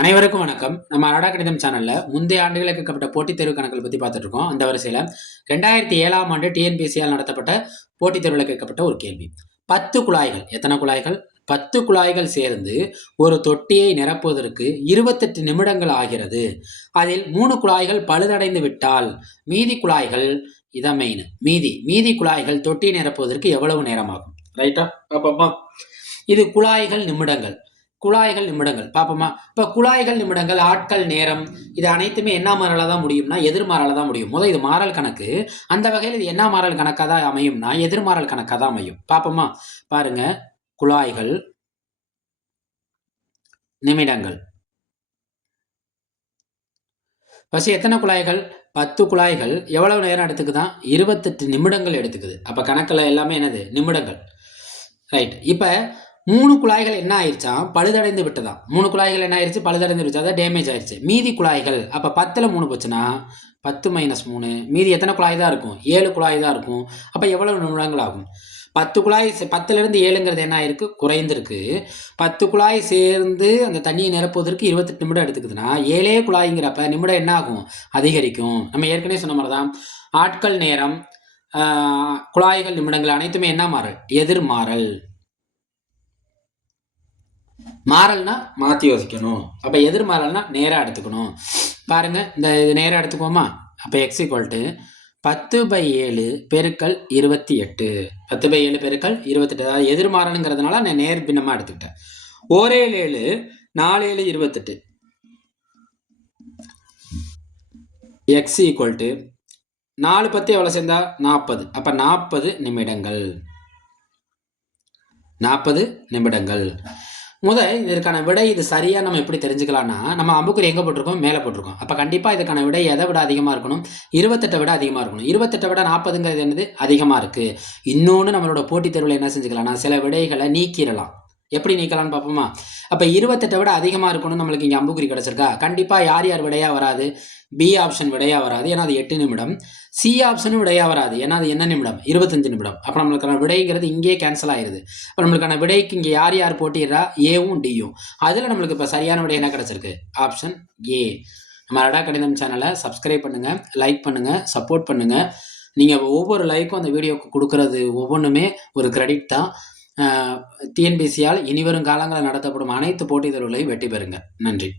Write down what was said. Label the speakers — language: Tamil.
Speaker 1: அனைவருக்கும் வணக்கம். நம்ம அடா கணிதம் சேனல்ல முந்தைய ஆண்டுகளில் கேட்கப்பட்ட போட்டித் தேர்வு கணக்குகள் பத்தி பார்த்துட்டு இருக்கோம் அந்த வரிசையில ரெண்டாயிரத்தி ஏழாம் ஆண்டு டிஎன்பிசியால் நடத்தப்பட்ட போட்டித் தேர்வில் கேட்கப்பட்ட ஒரு கேள்வி. பத்து குழாய்கள். எத்தனை குழாய்கள்? பத்து குழாய்கள் சேர்ந்து ஒரு தொட்டியை நிரப்புவதற்கு இருபத்தெட்டு நிமிடங்கள் ஆகிறது. அதில் மூணு குழாய்கள் பழுதடைந்து விட்டால் மீதி குழாய்கள் இதான் மெயின் மீதி மீதி குழாய்கள் தொட்டியை நிரப்புவதற்கு எவ்வளவு நேரமாகும் ரைட்டா அப்பப்பா. இது குழாய்கள் நிமிடங்கள். குழாய்கள் நிமிடங்கள். பார்ப்போமா இப்போ குழாய்கள் நிமிடங்கள் ஆட்கள் நேரம் இது அனைத்துமே என்ன மாறல தான் முடியும்னா எதிர்மாறல தான் முடியும். முதல் இது மாறல் கணக்கு. அந்த வகையில் இது என்ன மாறல் கணக்காக தான் அமையும்னா எதிர்மாறல் கணக்காக தான் அமையும். பார்ப்போமா பாருங்க. குழாய்கள் நிமிடங்கள். ஃபஸ்ட் எத்தனை குழாய்கள்? பத்து குழாய்கள். எவ்வளவு நேரம் எடுத்துக்குதான் இருபத்தெட்டு நிமிடங்கள் எடுத்துக்குது. அப்போ கணக்கில் எல்லாமே என்னது? நிமிடங்கள். ரைட். இப்போ மூணு குழாய்கள் என்ன ஆயிடுச்சான் பழுதடைந்து விட்டதாம் மூணு குழாய்கள் என்ன ஆயிடுச்சு பழுதடைந்து விட்டு அதான் டேமேஜ் ஆயிடுச்சு மீதி குழாய்கள். அப்போ பத்தில் மூணு போச்சுன்னா பத்து மைனஸ் மூணு. மீதி எத்தனை குழாய் தான் இருக்கும்? ஏழு குழாய் தான் இருக்கும். அப்போ எவ்வளவு நிமிடங்கள் ஆகும்? பத்து குழாய் பத்துலேருந்து ஏழுங்கிறது என்ன ஆயிருக்கு? குறைந்திருக்கு. பத்து குழாய் சேர்ந்து அந்த தண்ணியை நிரப்புவதற்கு இருபத்தெட்டு நிமிடம் எடுத்துக்குதுன்னா ஏழே குழாய்ங்கிறப்ப நிமிடம் என்ன ஆகும்? அதிகரிக்கும். நம்ம ஏற்கனவே சொன்ன மாதிரி தான் ஆட்கள் நேரம் குழாய்கள் நிமிடங்கள் அனைத்துமே என்ன மாறல்? எதிர்மாறல். மாறல்னா மாற்றி யோசிக்கணும். அப்போ எதிர்மாறல்னா நேராக எடுத்துக்கணும். பாருங்கள் இந்த இது நேராக எடுத்துக்கோமா அப்போ எக்ஸ் ஈக்குவல்ட்டு பத்து பை ஏழு பெருக்கள் இருபத்தி எட்டு. பத்து பை ஏழு பெருக்கள் இருபத்தெட்டு அதாவது எதிர்மாறனுங்கிறதுனால நான் நேர் பின்னமாக எடுத்துக்கிட்டேன். ஒரே ஏழு நாலு ஏழு இருபத்தெட்டு. எக்ஸ் ஈக்குவல்ட்டு நாலு பத்து எவ்வளோ சேர்ந்தா? நாற்பது அப்போ நாற்பது நிமிடங்கள். நாற்பது நிமிடங்கள். முத இதற்கான விடை இது சரியாக நம்ம எப்படி தெரிஞ்சுக்கலாம்னா நம்ம அம்புக்குறி எங்கே போட்டிருக்கோம்? மேலே போட்டிருக்கோம். அப்போ கண்டிப்பாக இதுக்கான விடை எதை விட அதிகமாக இருக்கணும்? இருபத்தெட்டை விட அதிகமாக இருக்கணும். இருபத்தெட்டை விட நாற்பதுங்கிறது என்னது? அதிகமாக இருக்குது இன்னொன்று நம்மளோட போட்டித் தேர்வில் என்ன செஞ்சுக்கலாம்னா சில விடைகளை நீக்கிடலாம். எப்படி நீக்கலாம்னு பார்ப்போமா? அப்போ இருபத்தெட்டை விட அதிகமாக இருக்கணும் நம்மளுக்கு இங்கே அம்புக்குறி கிடச்சிருக்கா? கண்டிப்பாக யார் யார் விடையாக வராது? பி ஆப்ஷன் விடையாக வராது. ஏன்னா அது எட்டு நிமிடம். சி ஆப்ஷனும் விடையாக வராது. ஏன்னா அது என்ன நிமிடம்? இருபத்தஞ்சு நிமிடம். அப்போ நம்மளுக்கான விடைங்கிறது இங்கேயே கேன்சல் ஆயிடுது அப்போ நம்மளுக்கான விடைக்கு இங்கே யார் யார் போட்டிடுறா ஏவும் டியும் அதில் நம்மளுக்கு இப்போ சரியான விடை என்ன கிடச்சிருக்கு? ஆப்ஷன் ஏ நம்ம அடா கடிதம் சேனலை சப்ஸ்கிரைப் பண்ணுங்கள் லைக் பண்ணுங்கள் சப்போர்ட் பண்ணுங்கள் நீங்கள் ஒவ்வொரு லைக்கும் அந்த வீடியோவுக்கு கொடுக்குறது ஒவ்வொன்றுமே ஒரு கிரெடிட் தான். டிஎன்பிசியால் இனிவரும் காலங்களில் நடத்தப்படும் அனைத்து போட்டித் தேர்வுகளையும் வெற்றி பெறுங்க நன்றி.